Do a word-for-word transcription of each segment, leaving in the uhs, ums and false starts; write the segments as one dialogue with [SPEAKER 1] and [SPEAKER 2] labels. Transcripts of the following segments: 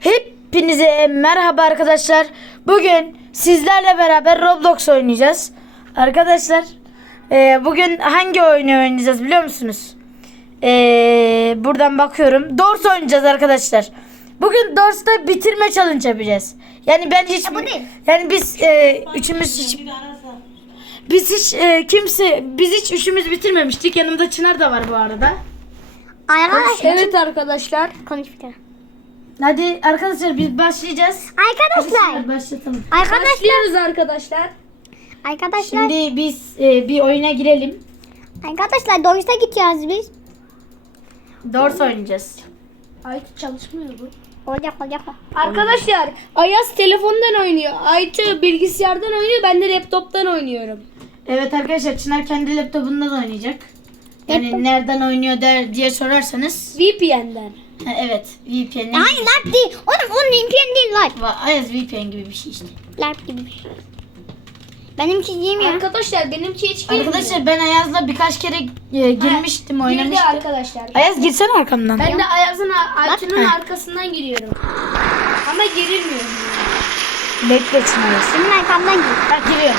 [SPEAKER 1] Hepinize merhaba arkadaşlar. Bugün sizlerle beraber Roblox oynayacağız. Arkadaşlar e, bugün hangi oyunu oynayacağız biliyor musunuz? E, buradan bakıyorum. Doors oynayacağız arkadaşlar. Bugün Doors'ta bitirme challenge yapacağız. Yani ben hiç
[SPEAKER 2] bu değil.
[SPEAKER 1] yani biz e, üçümüz hiç biz hiç e, kimse biz hiç üçümüz bitirmemiştik. Yanımda Çınar da var bu arada.
[SPEAKER 2] Arkadaşlar.
[SPEAKER 1] Evet arkadaşlar.
[SPEAKER 2] Konuş bir kere.
[SPEAKER 1] Hadi arkadaşlar biz başlayacağız.
[SPEAKER 2] Arkadaşlar.
[SPEAKER 1] Hadi başlatalım.
[SPEAKER 2] Arkadaşlar.
[SPEAKER 1] Başlıyoruz arkadaşlar.
[SPEAKER 2] Arkadaşlar.
[SPEAKER 1] Şimdi biz e, bir oyuna girelim.
[SPEAKER 2] Arkadaşlar Doris'e gidiyoruz biz.
[SPEAKER 1] Doors oynayacağız.
[SPEAKER 3] Aytu çalışmıyor bu.
[SPEAKER 2] Olacak olacak.
[SPEAKER 3] Arkadaşlar Ayaz telefondan oynuyor. Aytu bilgisayardan oynuyor. Ben de laptoptan oynuyorum.
[SPEAKER 1] Evet arkadaşlar Çınar kendi laptopundan oynayacak. Yani
[SPEAKER 2] Laptop.
[SPEAKER 1] nereden oynuyor der diye sorarsanız.
[SPEAKER 3] V P N'den.
[SPEAKER 1] Ha, evet V P N.
[SPEAKER 2] Hayır lap değil. Oğlum onun imkanı değil lap.
[SPEAKER 1] Ayaz V P N gibi bir şey işte.
[SPEAKER 2] Lap gibi bir şey. Benimki yemiyor.
[SPEAKER 3] Arkadaşlar benimki hiç girmiyor.
[SPEAKER 1] Arkadaşlar ben Ayaz'la birkaç kere e, girmiştim,
[SPEAKER 3] Girdi
[SPEAKER 1] oynamıştım.
[SPEAKER 3] arkadaşlar.
[SPEAKER 1] Ayaz girsene arkamdan.
[SPEAKER 3] Ben de Ayaz'ın Aytu'nun
[SPEAKER 1] Ha.
[SPEAKER 3] arkasından giriyorum. Ama girilmiyor.
[SPEAKER 1] Bekle Çınar.
[SPEAKER 2] Senin arkamdan gir.
[SPEAKER 1] Bak giriyor.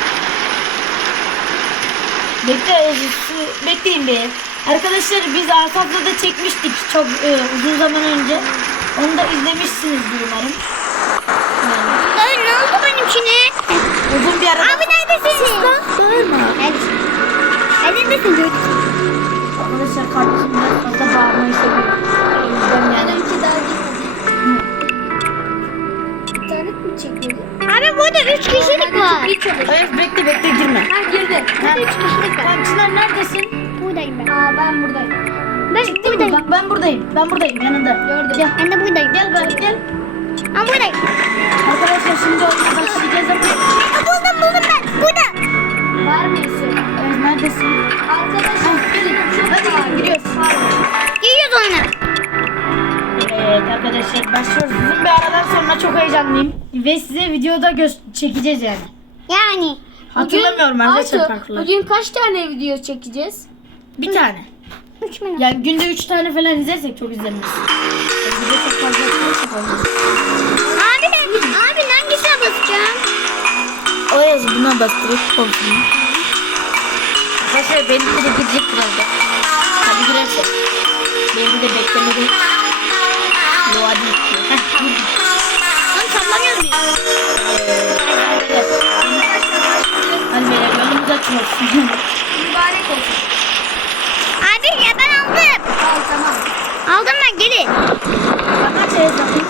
[SPEAKER 1] Bekle, e, şu- bekleyin bir. Arkadaşlar biz Asaf'la da çekmiştik çok e, uzun zaman önce. Onu da izlemişsinizdir umarım. Yani
[SPEAKER 2] Lan ne oldu benimkine?
[SPEAKER 1] uzun bir ara.
[SPEAKER 2] Abi neredesin?
[SPEAKER 1] Bağırma.
[SPEAKER 2] Neredesin? Neredesin Doris?
[SPEAKER 1] Arkadaşlar kardeşim biraz fazla bağırmayı seviyor. O yüzden yani.
[SPEAKER 3] Benimki daha girmedi. İnternet mi çekiyordu?
[SPEAKER 2] Abi burada üç kişilik var.
[SPEAKER 3] Bir çalış.
[SPEAKER 1] Ayaz bekle bekle girme.
[SPEAKER 3] Ha girdi.
[SPEAKER 1] Ha.
[SPEAKER 3] Üç kişilik var.
[SPEAKER 1] Tamam Çınar neredesin?
[SPEAKER 2] Buradayım ben.
[SPEAKER 3] Aa ben buradayım.
[SPEAKER 2] Ben buradayım.
[SPEAKER 1] Bak ben buradayım. Ben buradayım yanında.
[SPEAKER 3] Gördüm.
[SPEAKER 1] Gel.
[SPEAKER 2] Ben de buradayım.
[SPEAKER 1] Gel bari gel.
[SPEAKER 2] Ben buradayım.
[SPEAKER 1] Arkadaşlar şimdi oyuna başlayacağız ama.
[SPEAKER 2] Aa, buldum buldum ben. Burada.
[SPEAKER 3] Var mı Yusuf?
[SPEAKER 1] Ayaz neredesin?
[SPEAKER 3] Arkadaşlar gelin.
[SPEAKER 1] Hadi gelin giriyoruz.
[SPEAKER 2] Giriyoruz oyuna.
[SPEAKER 1] Evet arkadaşlar başlıyoruz. Uzun bir aradan sonra çok heyecanlıyım. Ve size videoda gö- çekeceğiz yani.
[SPEAKER 2] Yani.
[SPEAKER 1] Hatırlamıyorum arkadaşlar
[SPEAKER 3] Aytu,
[SPEAKER 1] farklı.
[SPEAKER 3] bugün kaç tane video çekeceğiz?
[SPEAKER 1] Bir tane.
[SPEAKER 2] Üç minut.
[SPEAKER 1] Yani günde üç tane falan izlersek çok izleniriz. Yani video çok fazla çok fazla.
[SPEAKER 2] Abi ben, abi hangisine basacağım?
[SPEAKER 1] O yaz buna bastırıp olsun. Arkadaşlar benim de girecek birazdan. Hadi girersek. Benim de beklemedi. Loa değil. Heh, girdik.
[SPEAKER 2] Lan sallamıyoruz biz.
[SPEAKER 1] Evet. Hadi beyler yolumuz açık olsun.
[SPEAKER 3] Mübarek olsun.
[SPEAKER 2] Abi ya ben aldım.
[SPEAKER 3] Al tamam.
[SPEAKER 2] Aldım ben gelin.
[SPEAKER 1] Bana şey yapayım.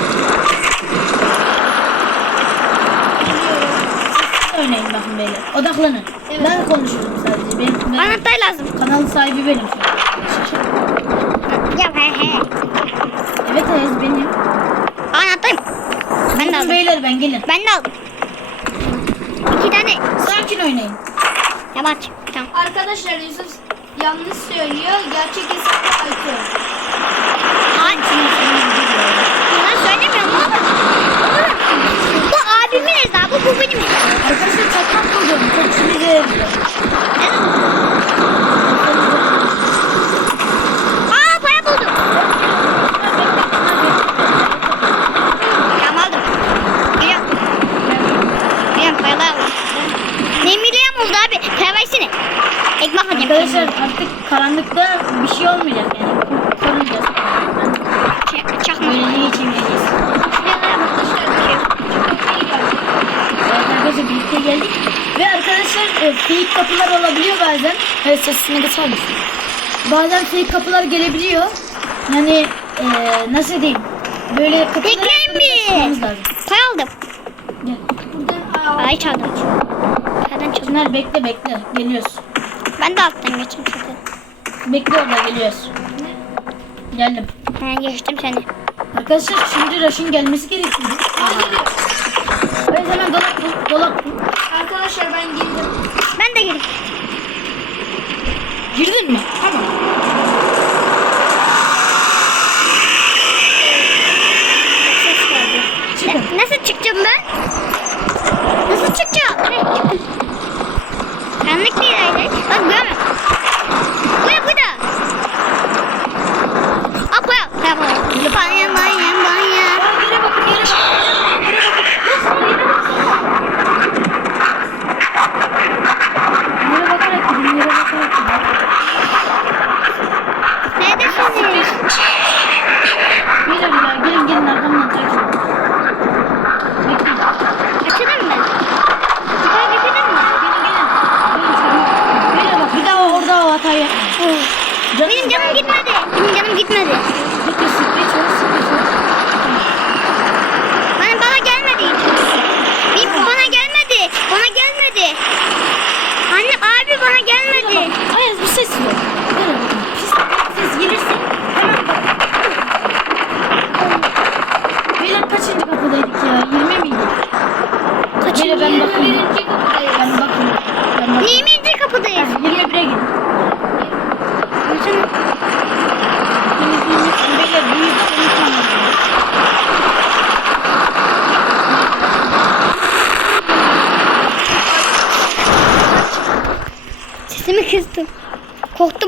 [SPEAKER 1] Oynayın bakın beyler. Odaklanın.
[SPEAKER 3] Evet.
[SPEAKER 1] Ben konuşuyorum sadece. Benim, ben,
[SPEAKER 2] Anahtar lazım.
[SPEAKER 1] kanalın sahibi benim.
[SPEAKER 2] Ya he he.
[SPEAKER 1] Evet Ayaz benim.
[SPEAKER 2] Anahtarım. Ben de
[SPEAKER 1] Siz
[SPEAKER 2] aldım.
[SPEAKER 1] beyler ben gelin.
[SPEAKER 2] Ben de aldım. İki tane.
[SPEAKER 1] Sakin oynayın.
[SPEAKER 2] Yavaş. Tamam.
[SPEAKER 3] Arkadaşlar Yusuf yanlış söylüyor. Gerçek hesabı Aytu.
[SPEAKER 2] Ay. Yalan söylemiyorum oğlum. Oğlum. Bu abimin hesabı bu benim hesabım.
[SPEAKER 1] Arkadaşlar çakmak buldum. Çok işimize yarıyor.
[SPEAKER 2] Aa para buldum. Tamam aldım. Geliyorum. Geliyorum paralar aldım. Ne milyam oldu abi? Para versene. Ekmek alacağım.
[SPEAKER 1] Arkadaşlar artık karanlıkta bir şey olmayacak yani. Korunacağız.
[SPEAKER 2] Ç- Çakma.
[SPEAKER 1] Böyle niye çevireceğiz? Evet arkadaşlar birlikte geldik. Ve arkadaşlar e, fake kapılar olabiliyor bazen. Evet sesini kısar mısın? Bazen fake kapılar gelebiliyor. Yani e, nasıl diyeyim? Böyle kapıları
[SPEAKER 2] Bekleyin bir.
[SPEAKER 1] açmamız lazım.
[SPEAKER 2] Para aldım.
[SPEAKER 1] Gel.
[SPEAKER 3] Buradan
[SPEAKER 2] Parayı çaldım. Paradan çaldım.
[SPEAKER 1] Çınar bekle bekle. Geliyoruz.
[SPEAKER 2] Ben de alttan geçtim zaten.
[SPEAKER 1] Bekle orada geliyoruz. Geldim.
[SPEAKER 2] Ben geçtim seni.
[SPEAKER 1] Arkadaşlar şimdi Rush'ın gelmesi gerekiyor. Evet hemen dolap bul. Dolap bul.
[SPEAKER 3] Arkadaşlar ben girdim.
[SPEAKER 2] Ben de girdim.
[SPEAKER 1] Girdin mi? Tamam.
[SPEAKER 2] Ses geldi.
[SPEAKER 1] Çıkın.
[SPEAKER 2] Na- Nasıl çıkacağım ben? Nasıl çıkacağım? Heh, çıktım. Karanlık bir yerde. Bak görmüyorum. Buraya burada. Aa buraya. Tamam. Banya banya banya.
[SPEAKER 1] Aa, geri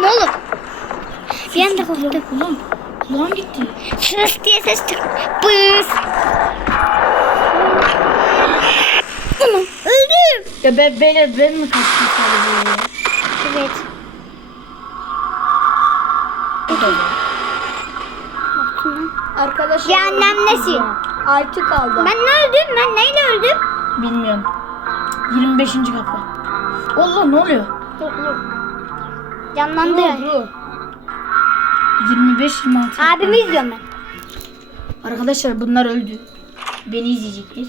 [SPEAKER 2] korktum oğlum. Bir anda korktum.
[SPEAKER 1] Ulan kulağım gitti.
[SPEAKER 2] Şırıs diye ses çıktı. Bıs. Tamam öldüm.
[SPEAKER 1] Ya ben, beyler ben mi kaçtım sadece?
[SPEAKER 2] Evet.
[SPEAKER 3] Arkadaşlar.
[SPEAKER 2] Cehennem nesin?
[SPEAKER 3] Aytu kaldı.
[SPEAKER 2] Ben ne öldüm? Ben neyle öldüm?
[SPEAKER 1] Bilmiyorum. yirmi beşinci kapı. Allah ne oluyor?
[SPEAKER 3] Yok yok.
[SPEAKER 2] Canlandı.
[SPEAKER 3] Ruh.
[SPEAKER 1] yirmi beş yirmi altı.
[SPEAKER 2] Abimi izliyorum ben.
[SPEAKER 1] Arkadaşlar bunlar öldü. Beni izleyecekler.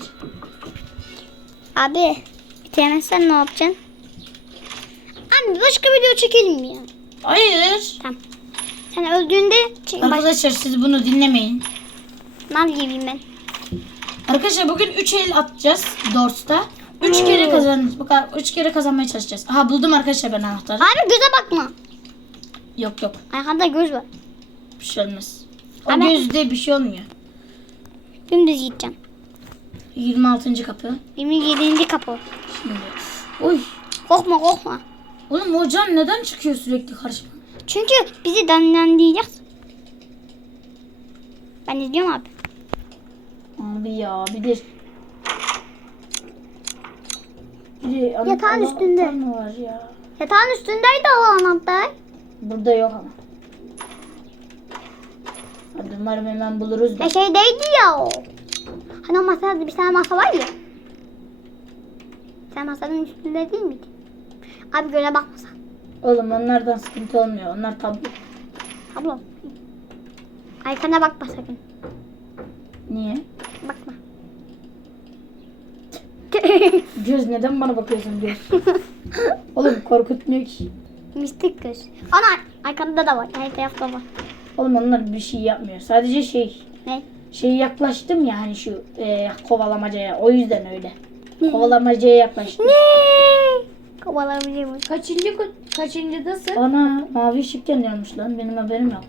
[SPEAKER 2] Abi bitiremezsen ne yapacaksın? Abi başka video çekelim mi ya?
[SPEAKER 1] Hayır.
[SPEAKER 2] Tamam. Sen öldüğünde çek, baş...
[SPEAKER 1] Arkadaşlar siz bunu dinlemeyin.
[SPEAKER 2] mal gibiyim ben.
[SPEAKER 1] Arkadaşlar bugün üç el atacağız Dors'ta. üç kere kazan, bakar üç kere kazanmaya çalışacağız. Aha buldum arkadaşlar ben anahtarı.
[SPEAKER 2] Abi göze bakma.
[SPEAKER 1] Yok yok.
[SPEAKER 2] Arkanda göz var.
[SPEAKER 1] Bir şey olmaz. O
[SPEAKER 2] Ama-
[SPEAKER 1] gözde bir şey olmuyor.
[SPEAKER 2] Dümdüz gideceğim.
[SPEAKER 1] yirmi altıncı kapı.
[SPEAKER 2] yirmi yedinci kapı.
[SPEAKER 1] Şimdi. Oy.
[SPEAKER 2] Korkma korkma.
[SPEAKER 1] Oğlum o can neden çıkıyor sürekli karşıma?
[SPEAKER 2] Çünkü bizi denlenleyecek. Ben izliyorum abi.
[SPEAKER 1] Abi ya bir de bir de ana-
[SPEAKER 2] Yatağın
[SPEAKER 1] ana-
[SPEAKER 2] üstünde.
[SPEAKER 1] anahtar mı var ya?
[SPEAKER 2] Yatağın üstündeydi o anahtar.
[SPEAKER 1] Burada yok ama. Hadi umarım hemen buluruz da.
[SPEAKER 2] Ya şeydeydi ya o. Hani o masada bir tane masa var ya. Sen masanın üstünde değil miydi? Abi göre bakmasan.
[SPEAKER 1] Oğlum onlardan sıkıntı olmuyor. Onlar tablo.
[SPEAKER 2] Abla. Arkana bakma sakın.
[SPEAKER 1] Niye?
[SPEAKER 2] Bakma.
[SPEAKER 1] Göz neden bana bakıyorsun göz? Oğlum korkutmuyor ki.
[SPEAKER 2] Mistik göz. Ana arkanda da var. Her tarafta var.
[SPEAKER 1] Oğlum onlar bir şey yapmıyor. Sadece şey
[SPEAKER 2] Ne?
[SPEAKER 1] şey yaklaştım ya hani şu e, kovalamacaya. O yüzden öyle. Kovalamacaya yaklaştım.
[SPEAKER 2] Ne? Kovalayabilir mi?
[SPEAKER 3] Kaçıncı kaçıncıdasın?
[SPEAKER 1] Ana mavi ışık yanıyormuş lan. Benim haberim yok.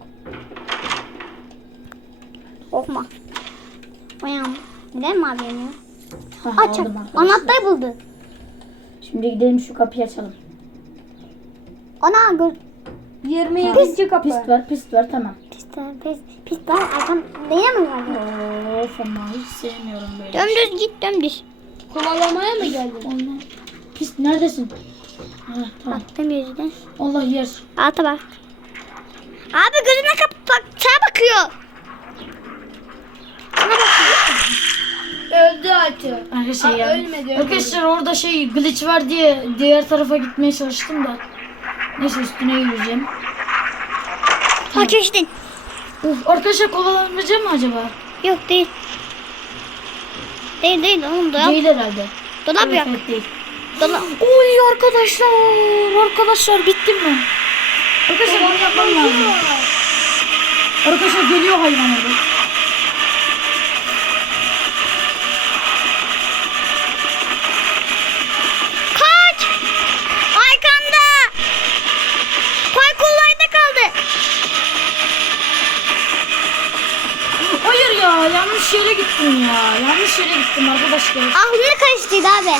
[SPEAKER 2] Korkma. Uyan. Neden mi abi yanıyor?
[SPEAKER 1] Ha,
[SPEAKER 2] Aç.
[SPEAKER 1] aldım arkadaşlar.
[SPEAKER 2] Anahtar buldu.
[SPEAKER 1] Şimdi gidelim şu kapıyı açalım.
[SPEAKER 2] Ana göz.
[SPEAKER 3] yirmi yedinci kapı.
[SPEAKER 1] Pist var pist var tamam.
[SPEAKER 2] Pis pis pis var. Arkam değil mi var?
[SPEAKER 1] Of ama hiç sevmiyorum böyle.
[SPEAKER 2] Dümdüz git dümdüz.
[SPEAKER 3] Kovalamaya mı geldin?
[SPEAKER 1] Allah. Pist neredesin? Ha, tamam.
[SPEAKER 2] Baktım yüzüne.
[SPEAKER 1] Allah yer.
[SPEAKER 2] Alta bak. Abi gözüne kap bak. Sana bakıyor. Sana bakıyor.
[SPEAKER 3] Öldü Aytu.
[SPEAKER 1] Arkadaşlar
[SPEAKER 3] Aa,
[SPEAKER 1] ya.
[SPEAKER 3] ölmedi, ölmedi.
[SPEAKER 1] Arkadaşlar orada şey glitch var diye diğer tarafa gitmeye çalıştım da. Neyse üstüne yürüyeceğim.
[SPEAKER 2] Ha geçtin.
[SPEAKER 1] Uf arkadaşlar kovalanacak mı acaba?
[SPEAKER 2] Yok değil. Değil değil oğlum dolap.
[SPEAKER 1] Değil herhalde.
[SPEAKER 2] Dolap
[SPEAKER 1] Evet,
[SPEAKER 2] yok.
[SPEAKER 1] evet, değil.
[SPEAKER 2] Dolap.
[SPEAKER 1] Oy arkadaşlar. Arkadaşlar bittim ben. Arkadaşlar bunu yapmam lazım. Arkadaşlar geliyor hayvan orada.
[SPEAKER 2] Kaç. Arkanda. Parkurlarda kaldı.
[SPEAKER 1] Hayır ya yanlış yere gittim ya. Yanlış yere gittim arkadaşlar.
[SPEAKER 2] Aklını karıştırdı abi.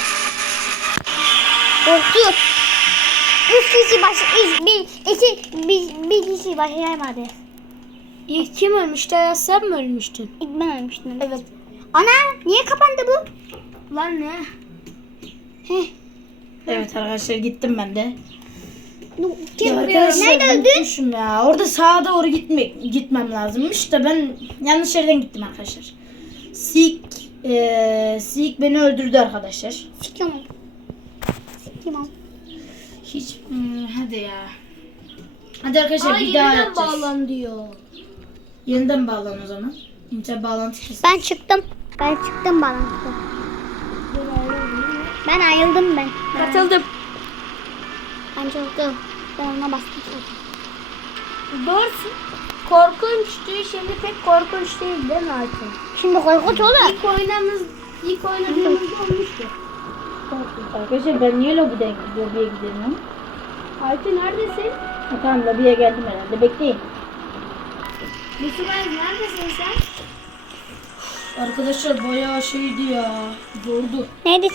[SPEAKER 2] Korktu. Üç kişi baş, üç, bir, iki, bir, bir kişi başlayamadı.
[SPEAKER 3] İlk kim ölmüştü? Ya sen mi ölmüştün?
[SPEAKER 2] İlk ben ölmüştüm.
[SPEAKER 3] Evet.
[SPEAKER 2] Ana niye kapandı bu?
[SPEAKER 3] Lan ne?
[SPEAKER 2] Heh.
[SPEAKER 1] Evet arkadaşlar gittim ben de.
[SPEAKER 2] Bu-
[SPEAKER 1] Ya
[SPEAKER 2] Kim?
[SPEAKER 1] arkadaşlar
[SPEAKER 2] Nerede
[SPEAKER 1] ben
[SPEAKER 2] öldün?
[SPEAKER 1] unutmuşum ya. Orada sağa doğru gitmek gitmem lazımmış da ben yanlış yerden gittim arkadaşlar. Sik eee Sik beni öldürdü arkadaşlar.
[SPEAKER 2] Sikiyorum. Sikiyorum.
[SPEAKER 1] Hiç hmm, hadi ya. Hadi arkadaşlar
[SPEAKER 3] Aa,
[SPEAKER 1] bir daha
[SPEAKER 3] yeniden
[SPEAKER 1] yapacağız.
[SPEAKER 3] bağlan diyor.
[SPEAKER 1] Yeniden bağlan o zaman. İnternet bağlantı kesin.
[SPEAKER 2] Ben çıktım. Ben çıktım bağlantıda. Ben ayrıldım ben. Ben,
[SPEAKER 3] Katıldım.
[SPEAKER 2] ben çıktım. Ben ona bastım.
[SPEAKER 3] Doğrusu korkunçtu. Şimdi pek korkunç değil değil mi Aytu?
[SPEAKER 2] Şimdi korkunç olur.
[SPEAKER 3] İlk oynamız, ilk oynadığımızda olmuştu.
[SPEAKER 1] Arkadaşlar ben niye lobiden lobiye gidiyorum?
[SPEAKER 3] Aytu neredesin?
[SPEAKER 1] Ha, tamam lobiye geldim herhalde. Bekleyin.
[SPEAKER 3] Yusufay neredesin sen?
[SPEAKER 1] Arkadaşlar bayağı şeydi ya. Zordu.
[SPEAKER 2] Neredesin?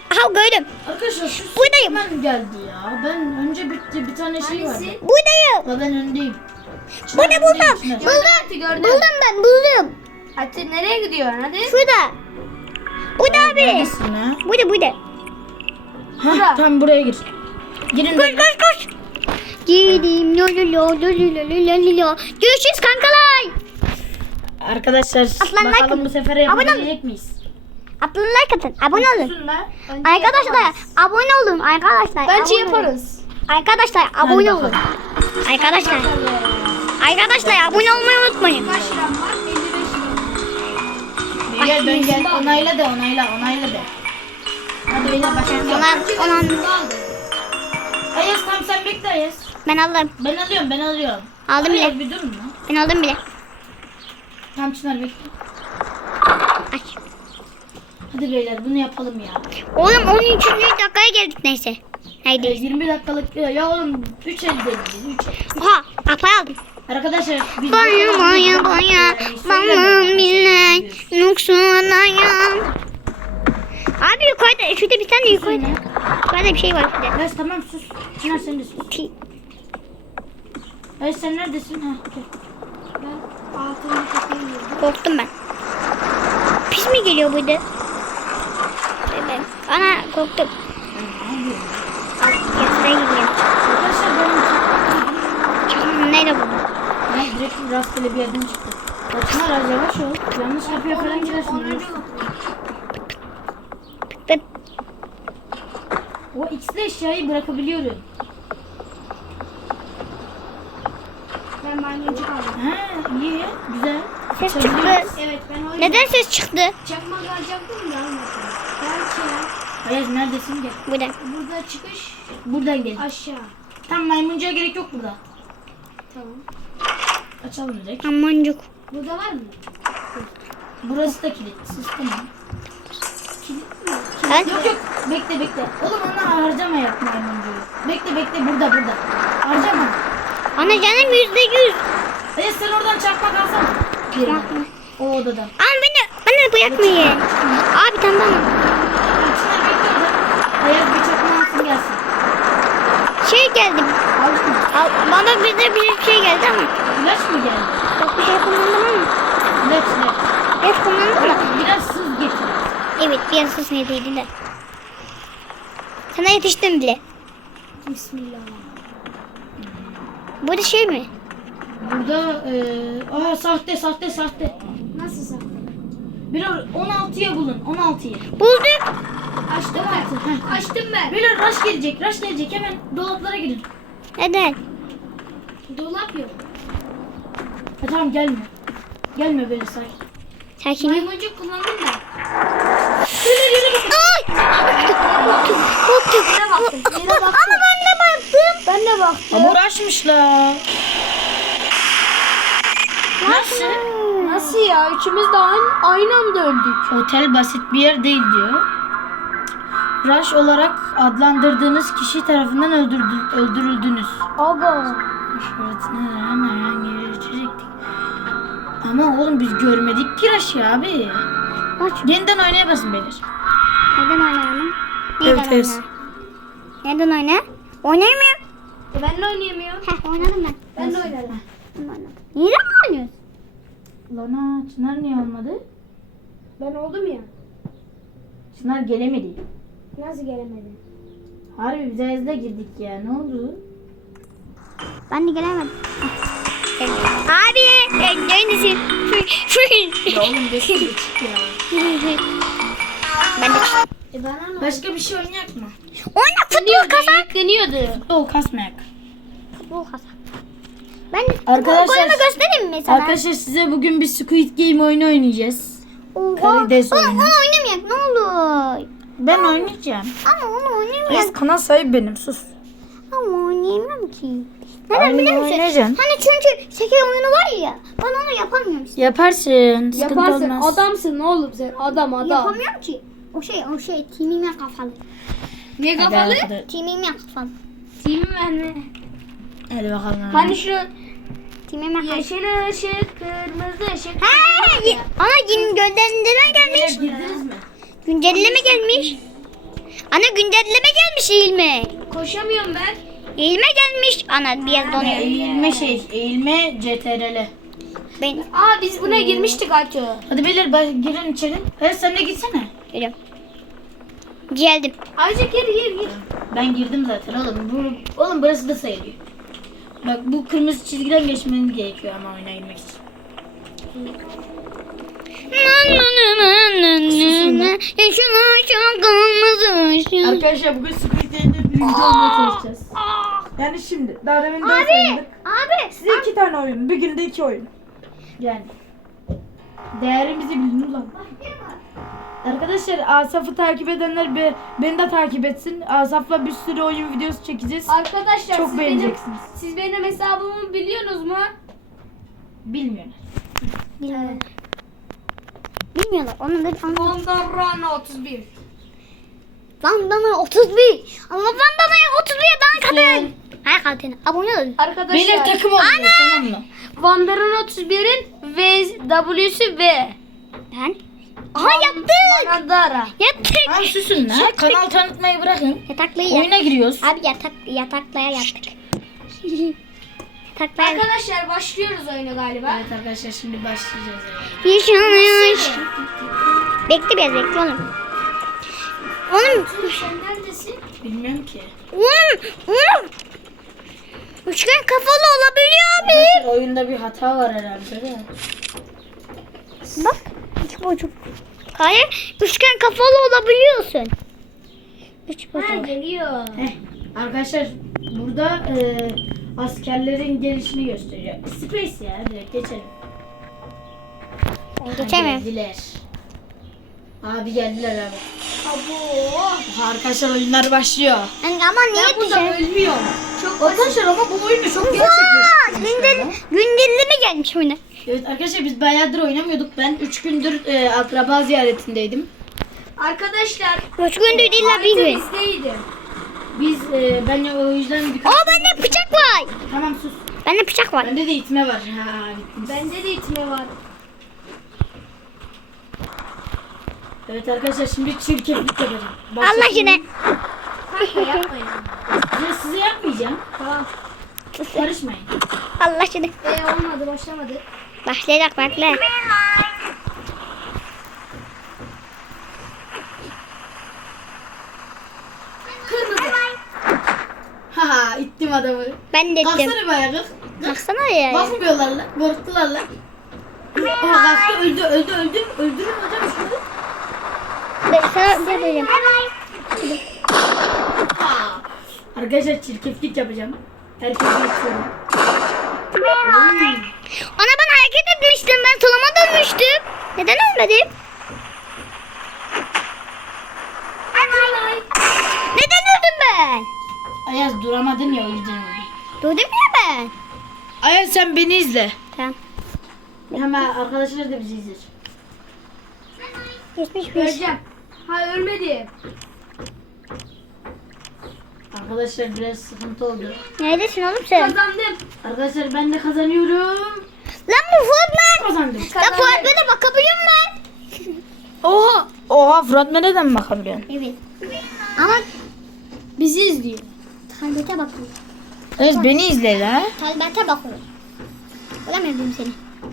[SPEAKER 2] Aha gördüm.
[SPEAKER 1] Arkadaşlar şu
[SPEAKER 2] Buradayım.
[SPEAKER 1] Superman geldi ya. Ben önce bir, bir tane şey vardı.
[SPEAKER 2] Buradayım.
[SPEAKER 1] La ben öndeyim.
[SPEAKER 2] Burada buldum.
[SPEAKER 1] Çınar.
[SPEAKER 2] Buldum. Buldum ben buldum.
[SPEAKER 3] Hadi nereye gidiyorsun hadi?
[SPEAKER 2] Şurada. Burada abi.
[SPEAKER 1] Neredesin ha?
[SPEAKER 2] Burada burada.
[SPEAKER 1] Hah, tam buraya gir. Girin.
[SPEAKER 2] Koş koş koş. Girdim. Lo lo lo lo lo lo lo lo. Görüşürüz kankalar.
[SPEAKER 1] Arkadaşlar
[SPEAKER 2] Aslan
[SPEAKER 1] bakalım
[SPEAKER 2] like-
[SPEAKER 1] bu sefer
[SPEAKER 2] Abone
[SPEAKER 1] yapabilecek miyiz?
[SPEAKER 2] Atın like atın. Abone olun. Arkadaşlar abone olun arkadaşlar.
[SPEAKER 3] Bence
[SPEAKER 2] abone olun.
[SPEAKER 3] yaparız.
[SPEAKER 2] Arkadaşlar abone
[SPEAKER 1] bakalım.
[SPEAKER 2] olun. Arkadaşlar. Arkadaşlar abone olmayı unutmayın.
[SPEAKER 3] Kaç liram var? elli beş liram.
[SPEAKER 1] Beyler dön gel. Onayla de onayla onayla de. Hadi beyler başlayalım.
[SPEAKER 2] Ona, ona,
[SPEAKER 1] Ayaz tamam sen bekle Ayaz.
[SPEAKER 2] ben aldım.
[SPEAKER 1] Ben alıyorum ben alıyorum.
[SPEAKER 2] Aldım
[SPEAKER 1] Ayaz
[SPEAKER 2] bile.
[SPEAKER 1] bir durun lan.
[SPEAKER 2] Ben aldım bile.
[SPEAKER 1] Tamam Çınar bekle.
[SPEAKER 2] Aç.
[SPEAKER 1] Hadi beyler bunu yapalım ya.
[SPEAKER 2] Oğlum on üçüncü dakikaya geldik neyse.
[SPEAKER 1] Ee,
[SPEAKER 2] Haydi.
[SPEAKER 1] yirmi dakikalık ya, ya oğlum üç el deneyeceğiz üç el.
[SPEAKER 2] Oha apay aldım.
[SPEAKER 1] Arkadaşlar biz
[SPEAKER 2] Baya baya baya bana bile nuksunayam. Abi yukarıda şurada bir tane yukarıda. Yukarıda bir şey var şurada.
[SPEAKER 1] Ayaz tamam sus. Çınar sen de sus.
[SPEAKER 2] Pi-
[SPEAKER 1] Ayaz sen neredesin? Ha, gel.
[SPEAKER 3] Ben altıncı kapıya girdim.
[SPEAKER 2] Korktum ben. Pis mi geliyor burada? Evet. Ana korktum. Al yatıraya gidiyorum.
[SPEAKER 1] Arkadaşlar ben uçaktan
[SPEAKER 2] Çakmağım nerede buldum?
[SPEAKER 1] Ben direkt rastgele bir yerden çıktı. Ya Çınar az yavaş ol. Yanlış kapıya falan girersin.
[SPEAKER 2] Ve
[SPEAKER 1] O X'li eşyayı bırakabiliyorum.
[SPEAKER 3] Ben maymuncuk aldım.
[SPEAKER 1] Ha iyi güzel.
[SPEAKER 2] ses
[SPEAKER 1] Açabiliyoruz.
[SPEAKER 2] çıktı.
[SPEAKER 3] Evet ben o
[SPEAKER 2] Neden ses çıktı?
[SPEAKER 3] çakmak alacaktım da almadım. Belki
[SPEAKER 1] Ayaz neredesin gel.
[SPEAKER 2] Burada.
[SPEAKER 3] burada çıkış
[SPEAKER 1] Buradan gel.
[SPEAKER 3] aşağı.
[SPEAKER 1] Tam maymuncuya gerek yok burada.
[SPEAKER 3] Tamam.
[SPEAKER 1] Açalım direkt.
[SPEAKER 2] Amancuk.
[SPEAKER 3] Burada var mı?
[SPEAKER 1] Burası da kilitsiz tamam.
[SPEAKER 2] Ben
[SPEAKER 1] Yok yok bekle bekle. Oğlum ona harcama yap maymuncuyu. Bekle bekle burada burada. Harcama.
[SPEAKER 2] ana canım yüzde yüz.
[SPEAKER 1] Ayaz sen oradan çakmak alsana. Yerine. O odadan.
[SPEAKER 2] Ama beni, beni bırakmayın. Abi tamam.
[SPEAKER 1] Çınar bekle orada. Ayaz bir çakmak alsın gelsin.
[SPEAKER 2] Şey geldi.
[SPEAKER 1] Aldın mı?
[SPEAKER 2] Al, bana bize bir şey geldi ama.
[SPEAKER 1] İlaç mı geldi?
[SPEAKER 2] Yok bir şey kullandım ama.
[SPEAKER 1] İlaç ilaç.
[SPEAKER 2] Evet kullandım ama.
[SPEAKER 1] Biraz sız getir.
[SPEAKER 2] Evet bir yarısı neredeydi de. Sana yetiştim bile.
[SPEAKER 3] Bismillah.
[SPEAKER 2] Burada şey mi?
[SPEAKER 1] Burada eee aa sahte sahte sahte.
[SPEAKER 3] Nasıl sakladın?
[SPEAKER 1] Bir on altıya bulun. on altıya.
[SPEAKER 2] Bulduk.
[SPEAKER 3] Açtım ben. Açtım ben.
[SPEAKER 1] Böyle rush gelecek. Rush gelecek. Hemen dolaplara girin.
[SPEAKER 2] Neden?
[SPEAKER 3] Dolap yok.
[SPEAKER 1] Ha tamam gelme. Gelme böyle sakin.
[SPEAKER 2] Sakin ol.
[SPEAKER 3] Maymuncuk kullandım ben.
[SPEAKER 2] Ay! Korktum. Korktum.
[SPEAKER 3] Yere baktım. Yere baktım.
[SPEAKER 2] Ama ben de baktım.
[SPEAKER 3] Ben de baktım.
[SPEAKER 1] Ama uğraşmışlar. Nasıl?
[SPEAKER 3] Nasıl ya? Üçümüz de aynı, aynı anda öldük.
[SPEAKER 1] Otel basit bir yer değil diyor. Rush olarak adlandırdığınız kişi tarafından öldürdü, öldürüldünüz.
[SPEAKER 3] Aga.
[SPEAKER 1] Ama oğlum biz görmedik ki Rush'ı abi.
[SPEAKER 2] Aç.
[SPEAKER 1] Yeniden oynaya basın beyler.
[SPEAKER 2] Neden oynayalım? Neden
[SPEAKER 1] Evet, evet.
[SPEAKER 2] oyna? Neden oyna? Oynayamıyorum.
[SPEAKER 3] E ben de oynayamıyorum.
[SPEAKER 2] Heh oynadım ben.
[SPEAKER 3] Ben de oynadım.
[SPEAKER 2] Ben oynadım. Neden mi oynuyorsun?
[SPEAKER 1] Lana Çınar niye olmadı?
[SPEAKER 3] Ben oldum ya.
[SPEAKER 1] Çınar gelemedi.
[SPEAKER 3] Nasıl gelemedi?
[SPEAKER 1] Harbi biz Ayaz'da girdik ya ne oldu?
[SPEAKER 2] Ben de gelemedim. Gel. Abi, e, neredesin?
[SPEAKER 1] Ya oğlum besin de çık ya.
[SPEAKER 2] Ben de çıktım.
[SPEAKER 3] E bana ne?
[SPEAKER 1] Başka bir şey oynayak mı?
[SPEAKER 2] Oyna futbol kasa.
[SPEAKER 3] Yükleniyordu.
[SPEAKER 1] O kasmayak.
[SPEAKER 2] Futbol kasa. Ben de
[SPEAKER 1] Arkadaşlar-
[SPEAKER 2] futbol golümü göstereyim mi sana?
[SPEAKER 1] Arkadaşlar size bugün bir Squid Game oyunu oynayacağız.
[SPEAKER 2] Oha.
[SPEAKER 1] Karides
[SPEAKER 2] Oğlum,
[SPEAKER 1] oyunu.
[SPEAKER 2] onu oynamayak ne olur.
[SPEAKER 1] Ben oynayacağım.
[SPEAKER 2] Ama onu oynamayak.
[SPEAKER 1] Ayaz kanal sahibi benim sus.
[SPEAKER 2] Ama oynayamam ki. Neden
[SPEAKER 1] Oyunu
[SPEAKER 2] biliyor musun?
[SPEAKER 1] oynayacaksın.
[SPEAKER 2] Hani çünkü şeker oyunu var ya. Ben onu yapamıyorum işte.
[SPEAKER 1] Yaparsın. Sıkıntı
[SPEAKER 3] Yaparsın.
[SPEAKER 1] olmaz.
[SPEAKER 3] Adamsın oğlum sen. Adam adam.
[SPEAKER 2] Yapamıyorum ki. O şey o şey timime kafalı.
[SPEAKER 3] Ne
[SPEAKER 1] Hadi
[SPEAKER 3] kafalı?
[SPEAKER 1] arkadaşlar.
[SPEAKER 2] Timime kafalı.
[SPEAKER 3] Team verme.
[SPEAKER 1] Hadi bakalım.
[SPEAKER 3] Hani şu
[SPEAKER 2] Timime kafalı.
[SPEAKER 3] yeşil ışık, kırmızı ışık.
[SPEAKER 2] Ha, ye- ana yeni gönderdiler gelmiş.
[SPEAKER 1] Girdiniz mi?
[SPEAKER 2] Güncelleme gelmiş. Ana güncelleme gelmiş eğilme.
[SPEAKER 3] Koşamıyorum ben.
[SPEAKER 2] Eğilme gelmiş. Ana biraz donuyor.
[SPEAKER 1] Eğilme şey, eğilme C T R L.
[SPEAKER 2] Ben
[SPEAKER 3] Aa biz buna girmiştik Aytu.
[SPEAKER 1] Hadi beyler baş- girin içeri. Hayır sen de gitsene.
[SPEAKER 2] geliyorum. Geldim.
[SPEAKER 3] Aytu gir gir gir.
[SPEAKER 1] Ben girdim zaten oğlum. Bu, oğlum burası da sayılıyor. Bak bu kırmızı çizgiden geçmeniz gerekiyor ama oyuna girmek için.
[SPEAKER 2] Yaşına çok kırmızı.
[SPEAKER 1] Arkadaşlar bugün Squid Game'de birinci olmaya çalışacağız.
[SPEAKER 4] Yani şimdi daha demin ders oynadık.
[SPEAKER 2] Abi.
[SPEAKER 4] Size iki tane oyun. Bir günde iki oyun.
[SPEAKER 1] Yani. Değerimizi bilin ulan. Arkadaşlar Asaf'ı takip edenler be, beni de takip etsin. Asaf'la bir sürü oyun videosu çekeceğiz.
[SPEAKER 3] Arkadaşlar
[SPEAKER 1] Çok
[SPEAKER 3] siz
[SPEAKER 1] beğeneceksiniz.
[SPEAKER 3] Benim, siz benim hesabımı biliyorsunuz mu?
[SPEAKER 1] Bilmiyorlar.
[SPEAKER 2] Bilmiyorlar. Bilmiyorlar. Onun da
[SPEAKER 3] Vandarana otuz bir.
[SPEAKER 2] Vandana otuz bir. Ama Vandana'ya otuz bir daha kadın. Her kadın. Abone olun.
[SPEAKER 3] Arkadaşlar
[SPEAKER 1] Beyler takım oluyor tamam mı?
[SPEAKER 3] Vandarana otuz birin V W'si V.
[SPEAKER 2] Ben. Aha yattık.
[SPEAKER 3] Vandara.
[SPEAKER 2] Yattık.
[SPEAKER 1] Tamam susun lan. Kanal tanıtmayı bırakın.
[SPEAKER 2] Yataklayı yat.
[SPEAKER 1] Oyuna giriyoruz.
[SPEAKER 2] Abi yatak yataklaya yattık. Yataklaya.
[SPEAKER 3] Arkadaşlar başlıyoruz oyuna galiba.
[SPEAKER 1] Evet arkadaşlar şimdi başlayacağız.
[SPEAKER 2] Yaşanıyor. Bekle biraz bekle oğlum. Oğlum.
[SPEAKER 3] Sen neredesin?
[SPEAKER 1] Bilmiyorum ki.
[SPEAKER 2] Oğlum. Oğlum. Üçgen kafalı olabiliyor abi.
[SPEAKER 1] Arkadaşlar oyunda bir hata var herhalde de.
[SPEAKER 2] Bak. Üç buçuk. Hayır. Üçgen kafalı olabiliyorsun. Üç
[SPEAKER 3] Ha
[SPEAKER 2] buçuk.
[SPEAKER 3] geliyor.
[SPEAKER 1] Heh, arkadaşlar burada e, askerlerin gelişini gösteriyor. Space ya direkt geçelim.
[SPEAKER 2] Ben geçemiyorum.
[SPEAKER 1] Geldiler. Abi geldiler abi.
[SPEAKER 3] Abo.
[SPEAKER 1] Arkadaşlar oyunlar başlıyor.
[SPEAKER 2] Yani ama niye
[SPEAKER 3] Ben burada
[SPEAKER 2] diyeceğim?
[SPEAKER 3] ölmüyorum. Çok basit.
[SPEAKER 1] Arkadaşlar ama bu oyunu çok
[SPEAKER 2] Aa,
[SPEAKER 1] gerçekleştirmişler.
[SPEAKER 2] gündel,
[SPEAKER 1] ya.
[SPEAKER 2] gündelleme gelmiş oyuna.
[SPEAKER 1] Evet arkadaşlar biz bayağıdır oynamıyorduk. Ben üç gündür e, akraba ziyaretindeydim.
[SPEAKER 3] Arkadaşlar
[SPEAKER 2] Üç gündür değil la bir
[SPEAKER 3] Aytu
[SPEAKER 2] gün.
[SPEAKER 3] bizdeydi.
[SPEAKER 1] Biz e, ben o yüzden birkaç...
[SPEAKER 2] Aa bende bıçak var.
[SPEAKER 1] Tamam sus.
[SPEAKER 2] Bende bıçak var.
[SPEAKER 1] Bende de itme var. Ha, bittiniz.
[SPEAKER 3] Bende de itme var.
[SPEAKER 1] Evet arkadaşlar şimdi çirkeflik yapacağım.
[SPEAKER 2] Allah yine.
[SPEAKER 3] Kanka yapmayın.
[SPEAKER 1] Size, size yapmayacağım.
[SPEAKER 3] Tamam.
[SPEAKER 1] Karışmayın.
[SPEAKER 2] Allah yine.
[SPEAKER 3] Ee olmadı başlamadı.
[SPEAKER 2] Başlayacak bekle.
[SPEAKER 3] Kırmızı.
[SPEAKER 1] Haha ittim adamı.
[SPEAKER 2] Ben de ettim.
[SPEAKER 1] Kalksana be ayağa kalk.
[SPEAKER 2] Baksana ya.
[SPEAKER 1] Bakmıyorlar lan. Korktular lan. Aha kalktı öldü öldü öldü. Öldürün hocam şunu.
[SPEAKER 2] Ben sana ne yapacağım?
[SPEAKER 1] Aa. Arkadaşlar çirkeflik yapacağım. Herkese atıyorum.
[SPEAKER 2] Ana ben hareket etmiştim. Ben soluma dönmüştüm. Neden ölmedim? Neden öldüm ben?
[SPEAKER 1] Ayaz duramadın ya o yüzden öldü.
[SPEAKER 2] Durdum ya ben.
[SPEAKER 1] Ayaz sen beni izle.
[SPEAKER 2] Tamam.
[SPEAKER 1] Hemen arkadaşlar da bizi izler.
[SPEAKER 2] Geçmiş bir.
[SPEAKER 3] Göreceğim. Ha ölmedi.
[SPEAKER 1] Arkadaşlar biraz sıkıntı oldu.
[SPEAKER 2] Neredesin oğlum sen?
[SPEAKER 3] Kazandım.
[SPEAKER 1] Arkadaşlar ben de kazanıyorum.
[SPEAKER 2] Lan bu Fuat lan.
[SPEAKER 1] Kazandım.
[SPEAKER 2] Lan Fuat böyle bakabiliyor musun?
[SPEAKER 1] Oha. Oha Fırat nereden bakabiliyorsun?
[SPEAKER 2] Evet. Ama
[SPEAKER 3] Bizi izliyor.
[SPEAKER 2] Talbete bakıyor.
[SPEAKER 1] Evet beni izle la.
[SPEAKER 2] Talbete bakıyor. Göremiyorum seni.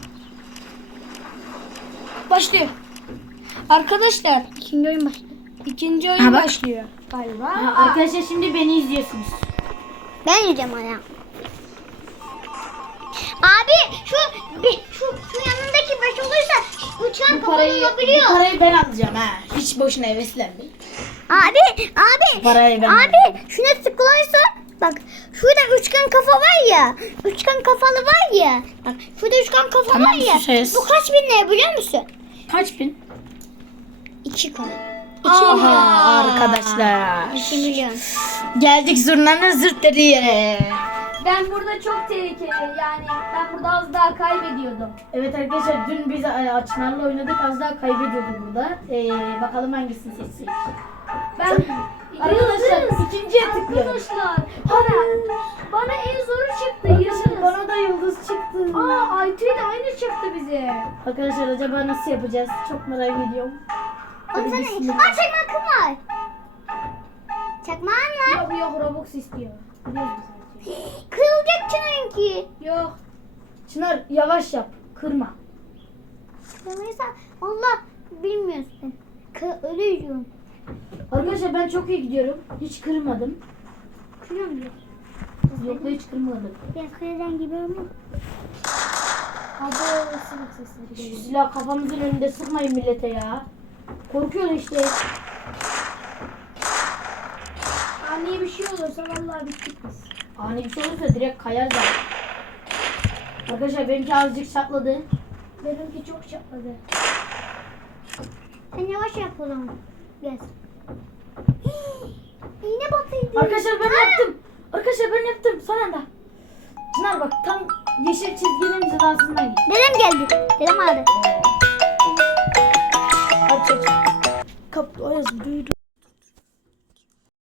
[SPEAKER 3] Başlıyor. Arkadaşlar
[SPEAKER 2] İkinci oyun başladı.
[SPEAKER 3] ikinci oyun
[SPEAKER 1] Ha, bak.
[SPEAKER 3] başlıyor galiba.
[SPEAKER 1] Ha, arkadaşlar şimdi beni izliyorsunuz.
[SPEAKER 2] Ben yiyeceğim hala. Abi şu bir, şu şu yanındaki beş olursa uçan
[SPEAKER 1] Bu
[SPEAKER 2] kafalı
[SPEAKER 1] parayı, bu
[SPEAKER 2] olabiliyor.
[SPEAKER 1] parayı ben alacağım ha. Hiç boşuna heveslenmeyin.
[SPEAKER 2] Abi abi
[SPEAKER 1] Parayı ben
[SPEAKER 2] abi şuna tıklarsa bak şurada üçgen kafa var ya. Üçgen kafalı var ya. Bak şurada üçgen kafa
[SPEAKER 1] Tamam,
[SPEAKER 2] var ya.
[SPEAKER 1] sus Ayaz.
[SPEAKER 2] Bu kaç bin lira biliyor musun?
[SPEAKER 1] Kaç bin?
[SPEAKER 2] İki kan.
[SPEAKER 1] Aha arkadaşlar.
[SPEAKER 2] İki milyon.
[SPEAKER 1] Geldik zurnanın zırt dediği yere.
[SPEAKER 3] Ben burada çok tehlikeli yani ben burada az daha kaybediyordum.
[SPEAKER 1] Evet arkadaşlar dün biz e, Açınar'la oynadık az daha kaybediyorduk burada. Ee, bakalım hangisini seçecek.
[SPEAKER 3] Ben
[SPEAKER 1] Arkadaşlar
[SPEAKER 3] Yıldız.
[SPEAKER 1] ikinciye tıklıyorum.
[SPEAKER 3] Arkadaşlar bana bana en zoru çıktı Yıldız.
[SPEAKER 1] Bana da yıldız çıktı.
[SPEAKER 3] Aa Aytu ile aynı çıktı bize.
[SPEAKER 1] Arkadaşlar acaba nasıl yapacağız? Çok merak ediyorum. Hadi
[SPEAKER 2] Baksana.
[SPEAKER 1] bismillah.
[SPEAKER 2] Aa çekme akım var. Çakmağın var.
[SPEAKER 3] Yok yok Robux istiyor. Biliyoruz biz zaten.
[SPEAKER 2] Kırılacak çünkü.
[SPEAKER 3] Yok.
[SPEAKER 1] Çınar yavaş yap. Kırma.
[SPEAKER 2] Kırılırsa Allah bilmiyorsun. Kır, ölüyorum.
[SPEAKER 1] Arkadaşlar ben çok iyi gidiyorum. Hiç kırmadım.
[SPEAKER 2] Kırıyor muyum?
[SPEAKER 1] Yok da hiç kırmadım.
[SPEAKER 2] Biraz kırılan gibi ama.
[SPEAKER 3] Abo sınıf sesleri
[SPEAKER 1] Şu
[SPEAKER 3] geliyor.
[SPEAKER 1] silah kafamızın önünde sıkmayın millete ya. Korkuyor işte.
[SPEAKER 3] Ani bir şey olursa vallahi bittik biz.
[SPEAKER 1] Ani bir şey olursa direkt kayar zaten. Arkadaşlar benimki azıcık çatladı.
[SPEAKER 3] Benimki çok çatladı.
[SPEAKER 2] Sen yavaş yap o zaman. Biraz. İğne batıydı.
[SPEAKER 1] Arkadaşlar ben yaptım. Arkadaşlar ben yaptım son anda. Çınar bak tam yeşil çizginin hizasından git.
[SPEAKER 2] Dedem geldi. Dedem aldı.
[SPEAKER 1] Aç aç. Kapı o yazı duydu.